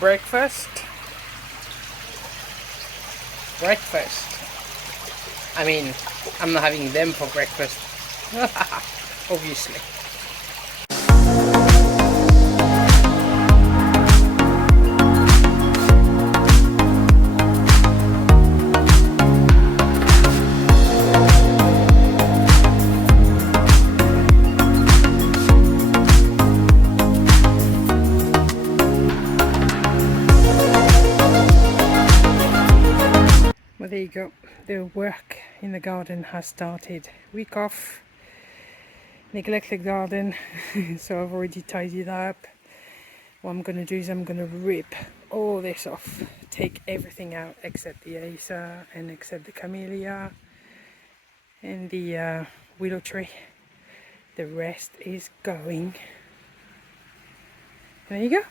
breakfast. I mean, I'm not having them for breakfast. Obviously. Well, there you go. The work in the garden has started. Week off, neglect the garden. So I've already tidied up. What I'm going to do is I'm going to rip all this off, take everything out except the acer and except the camellia and the willow tree. The rest is going. There you go.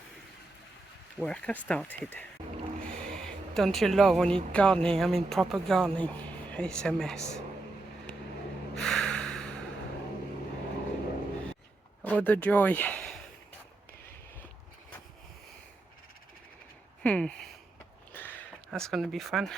Work has started. Don't you love when you're gardening? I mean proper gardening. It's a mess. Oh, the joy. That's gonna be fun.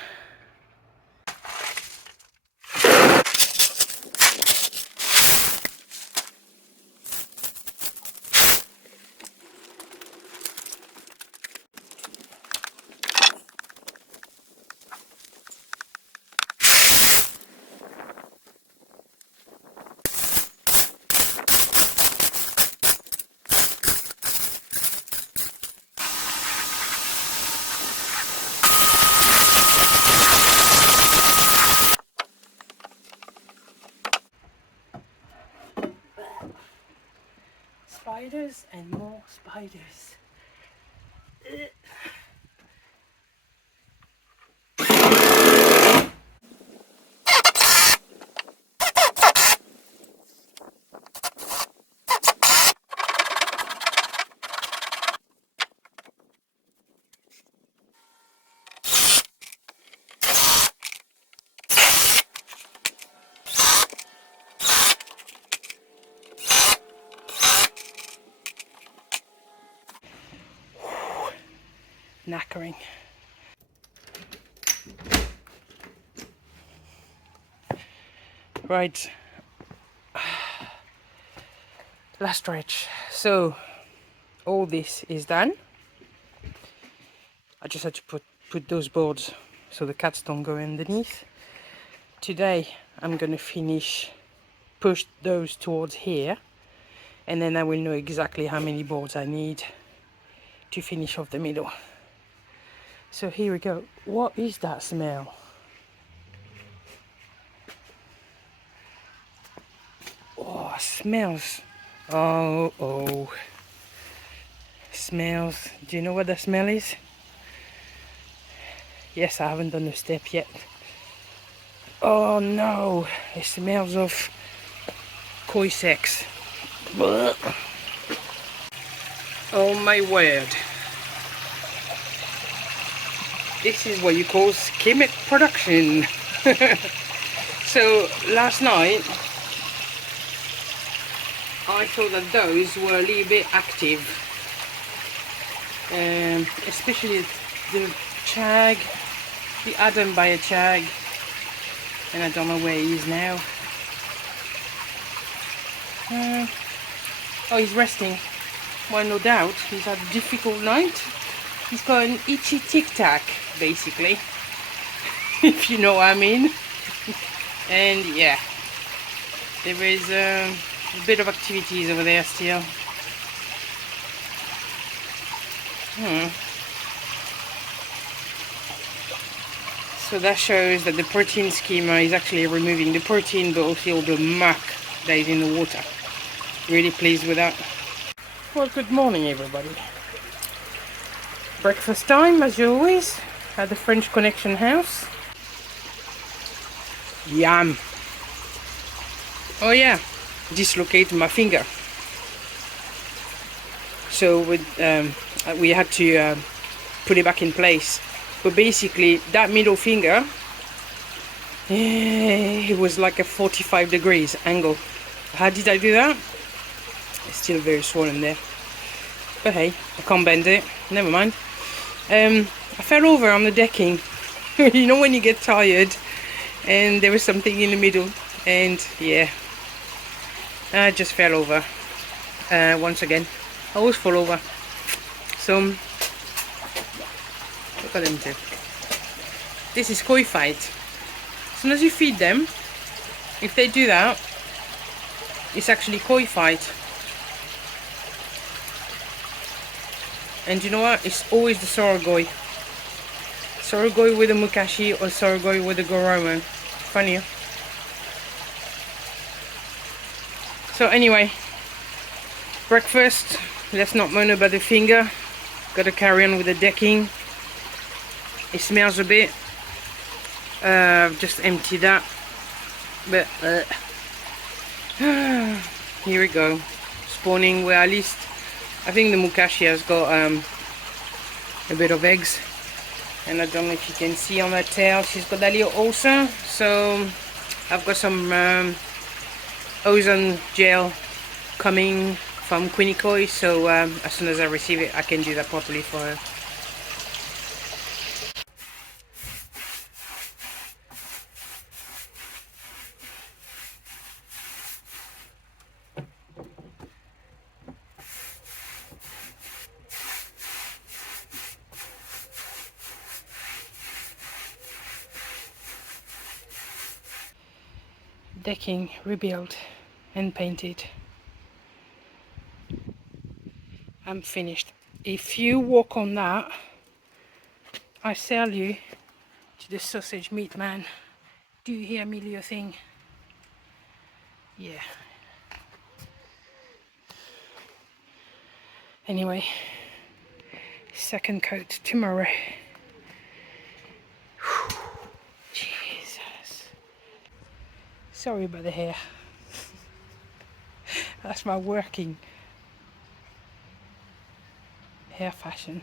Spiders and more spiders. Knackering. Right, last stretch. So all this is done. I just had to put those boards so the cats don't go underneath. Today I'm gonna push those towards here, and then I will know exactly how many boards I need to finish off the middle. So here we go. What is that smell? Oh, smells. Oh. Smells. Do you know what the smell is? Yes, I haven't done the step yet. Oh no, it smells of koi sex. Oh my word. This is what you call schemic production. So last night I thought that those were a little bit active, especially the chag. We had them by a chag, and I don't know where he is now. Oh, he's resting. Well, no doubt, he's had a difficult night. He's got an itchy tic-tac, basically, if you know what I mean. And yeah, there is a bit of activities over there still. So that shows that the protein schema is actually removing the protein, but also all the muck that is in the water. Really pleased with that. Well, good morning everybody. Breakfast time as always at the French Connection house. Yum. Oh yeah, dislocated my finger. So we had to put it back in place. But basically that middle finger, it was like a 45 degrees angle. How did I do that? It's still very swollen there. But hey, I can't bend it. Never mind. I fell over on the decking. You know when you get tired and there was something in the middle, and yeah, I just fell over once again. I always fall over. So look at them two. This is koi fight. As soon as you feed them, if they do that, it's actually koi fight. And you know what? It's always the sorogoi. Sorogoi with the mukashi or sorogoi with the goromo. Funny, huh? So anyway, breakfast. Let's not moan about the finger. Gotta carry on with the decking. It smells a bit. Just empty that. But here we go. Spawning. Well, at least I think the mukashi has got a bit of eggs. And I don't know if you can see on her tail, she's got that little ulcer. So I've got some ozone gel coming from Quinnikoi, so as soon as I receive it, I can do that properly for her. Decking rebuilt and painted. I'm finished. If you walk on that, I sell you to the sausage meat man. Do you hear me, little thing? Yeah. Anyway, second coat tomorrow. Whew. Jesus. Sorry about the hair. That's my working hair fashion.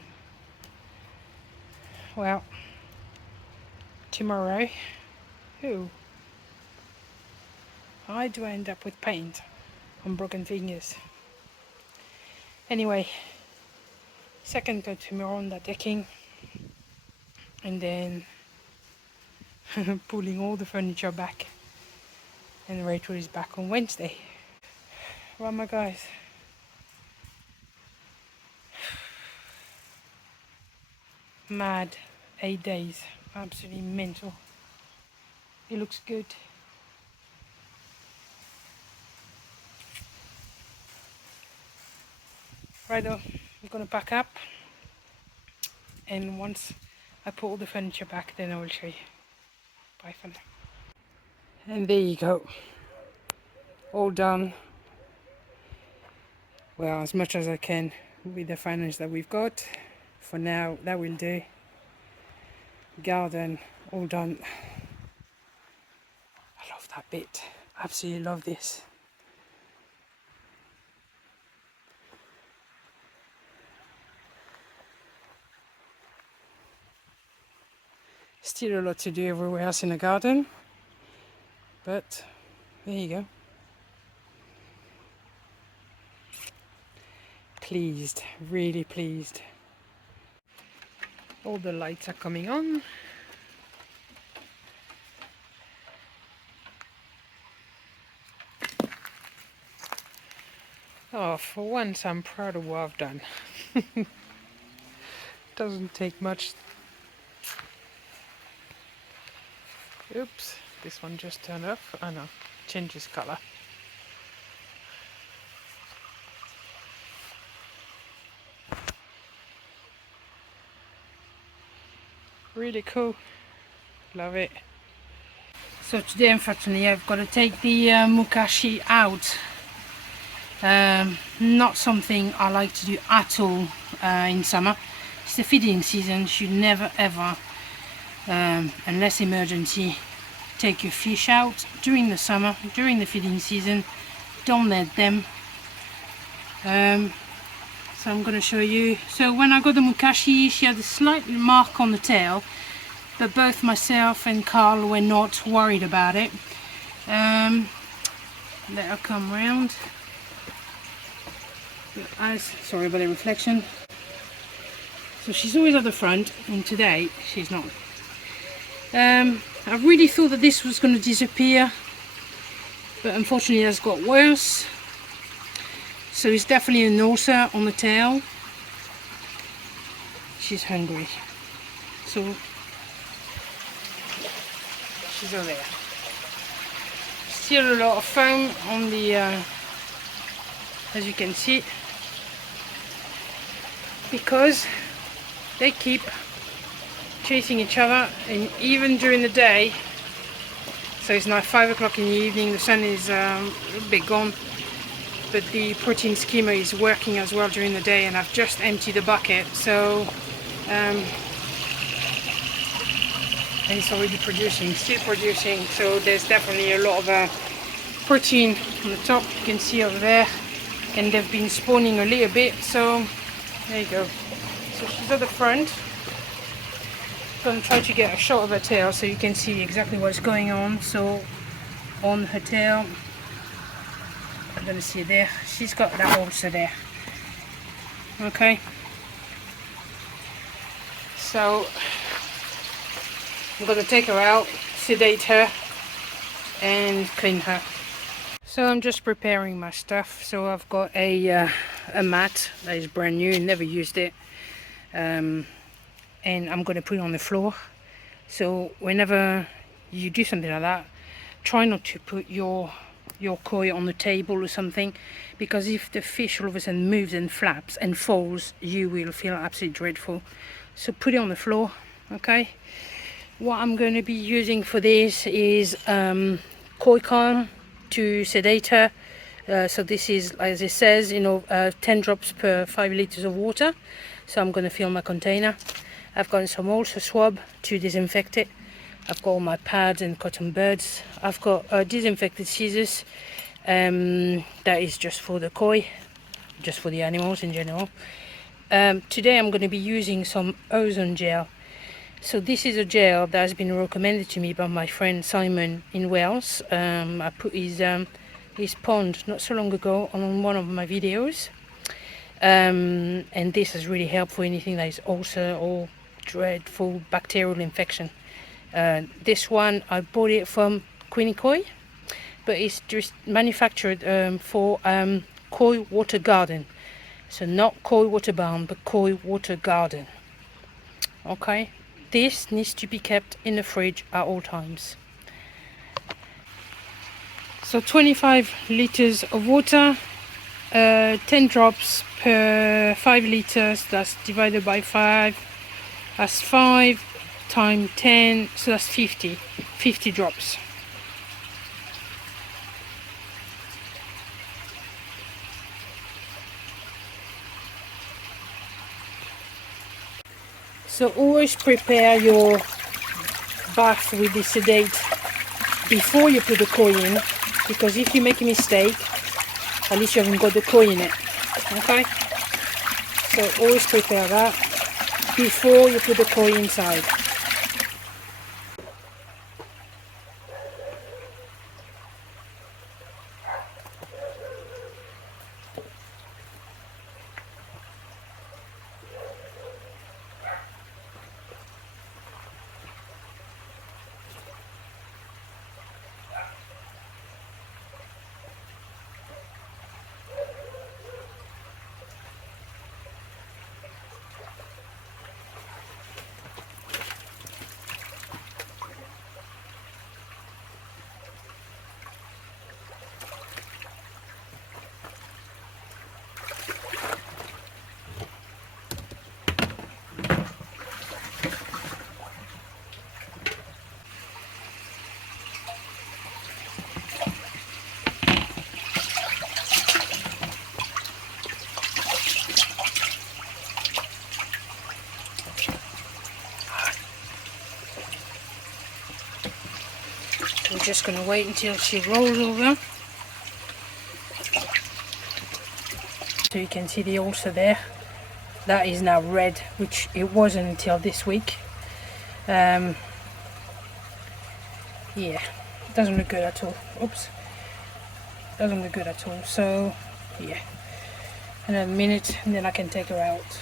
Well, tomorrow, I do end up with paint on broken fingers. Anyway, second coat tomorrow on that decking, and then pulling all the furniture back, and Rachel is back on Wednesday. Well, my guys, mad 8 days, absolutely mental. It looks good. Right though, I'm gonna pack up, and once I put all the furniture back, then I will show you. Bye for now. And there you go, all done. Well, as much as I can with the finance that we've got. For now, that will do. Garden, all done. I love that bit. Absolutely love this. Still a lot to do everywhere else in the garden. But there you go. Pleased, really pleased. All the lights are coming on. Oh, for once I'm proud of what I've done. Doesn't take much. Oops, this one just turned off. Oh no, changes color. Really cool. Love it. So today, unfortunately, I've got to take the mukashi out. Not something I like to do at all in summer. It's the feeding season. Should never ever, unless emergency, take your fish out during the summer, during the feeding season. Don't let them. So I'm going to show you. So when I got the mukashi, she had a slight mark on the tail, but both myself and Carl were not worried about it. Let her come round. Sorry about the reflection. So she's always at the front, and today she's not. I really thought that this was going to disappear, but unfortunately it has got worse. So it's definitely an ulcer on the tail. She's hungry. So she's over there. Still a lot of foam on the, as you can see, because they keep chasing each other, and even during the day. So it's now 5 o'clock in the evening, the sun is a bit gone, but the protein skimmer is working as well during the day, and I've just emptied the bucket, so and it's already producing, still producing, so there's definitely a lot of protein on the top, you can see over there, and they've been spawning a little bit, so there you go. So she's at the front. I'm going to try to get a shot of her tail so you can see exactly what's going on. So on her tail, I'm going to see there, she's got that ulcer there. Okay, so I'm going to take her out, sedate her and clean her. So I'm just preparing my stuff. So I've got a mat that is brand new, never used it, and I'm going to put it on the floor. So whenever you do something like that, try not to put your koi on the table or something, because if the fish all of a sudden moves and flaps and falls, you will feel absolutely dreadful. So put it on the floor. Okay, what I'm going to be using for this is koi calm to sedate her. So this is, as it says, 10 drops per 5 liters of water. So I'm going to fill my container. I've got some ulcer swab to disinfect it. I've got all my pads and cotton buds. I've got disinfected scissors. That is just for the koi, just for the animals in general. Today I'm going to be using some ozone gel. So this is a gel that has been recommended to me by my friend Simon in Wales. I put his pond not so long ago on one of my videos. And this is really helpful for anything that is ulcer or dreadful bacterial infection. This one, I bought it from Queenie Koi, but it's just manufactured for koi water garden. So not koi water barn, but koi water garden. Okay, this needs to be kept in the fridge at all times. So 25 liters of water, 10 drops per 5 liters, that's divided by 5, that's 5 times 10, so that's 50 drops. So always prepare your bath with the sedate before you put the koi in, because if you make a mistake, at least you haven't got the koi in it. Okay, so always prepare that before you put the koi inside. We're just going to wait until she rolls over. So you can see the ulcer there. That is now red, which it wasn't until this week. Yeah, doesn't look good at all. Oops. Doesn't look good at all. So, yeah. Another minute and then I can take her out.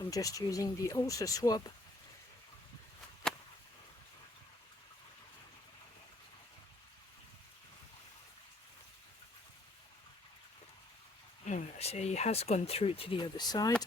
I'm just using the ulcer swab. So it has gone through to the other side.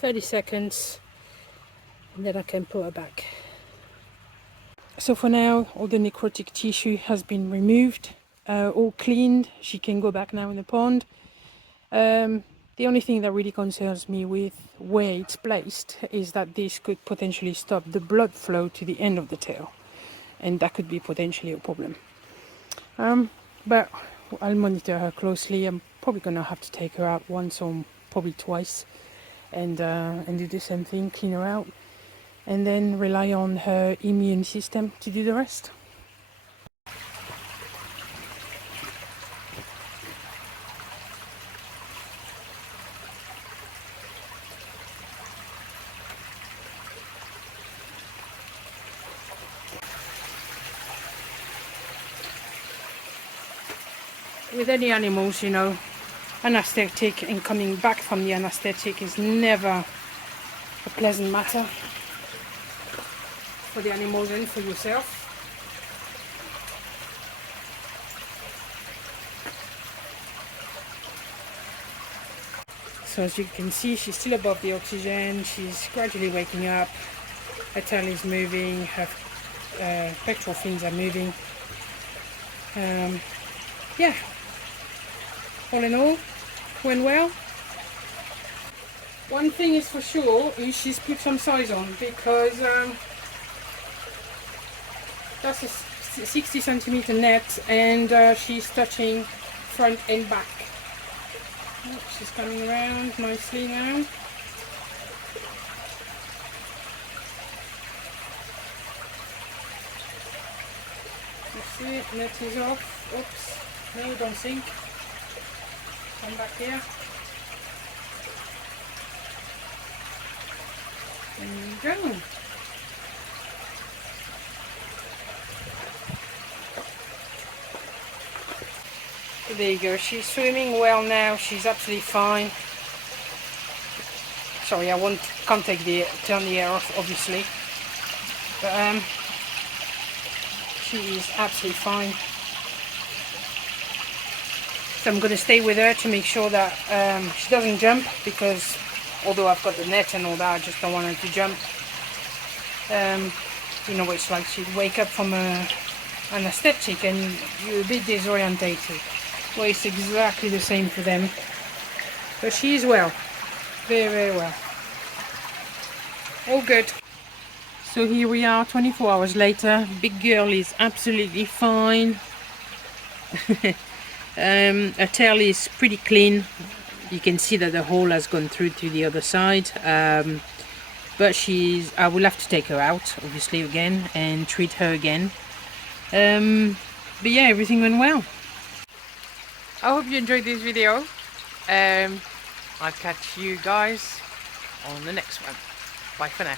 $30 and then I can put her back. So for now, all the necrotic tissue has been removed, all cleaned. She can go back now in the pond. The only thing that really concerns me with where it's placed is that this could potentially stop the blood flow to the end of the tail, and that could be potentially a problem. But I'll monitor her closely. I'm probably gonna have to take her out once or probably twice, and do the same thing, clean her out, and then rely on her immune system to do the rest. With any animals, you know, anesthetic and coming back from the anesthetic is never a pleasant matter for the animals and for yourself. So as you can see, she's still above the oxygen. She's gradually waking up. Her tail is moving. Her pectoral fins are moving. Yeah, all in all, went well. One thing is for sure is she's put some size on, because that's a 60 centimeter net, and she's touching front and back. Oh, she's coming around nicely now. That's it, net is off. Oops, no, don't sink. Come back here. There you go. There you go, she's swimming well now, she's absolutely fine. Sorry, can't turn the air off, obviously. But she is absolutely fine. So I'm going to stay with her to make sure that she doesn't jump, because although I've got the net and all that, I just don't want her to jump. You know what it's like, she'd wake up from an anesthetic and you're a bit disorientated. Well, it's exactly the same for them. But she is well. Very, very well. All good. So here we are 24 hours later. Big girl is absolutely fine. Her tail is pretty clean. You can see that the hole has gone through to the other side. But I will have to take her out, obviously, again, and treat her again. But yeah, everything went well. I hope you enjoyed this video. I'll catch you guys on the next one. Bye for now.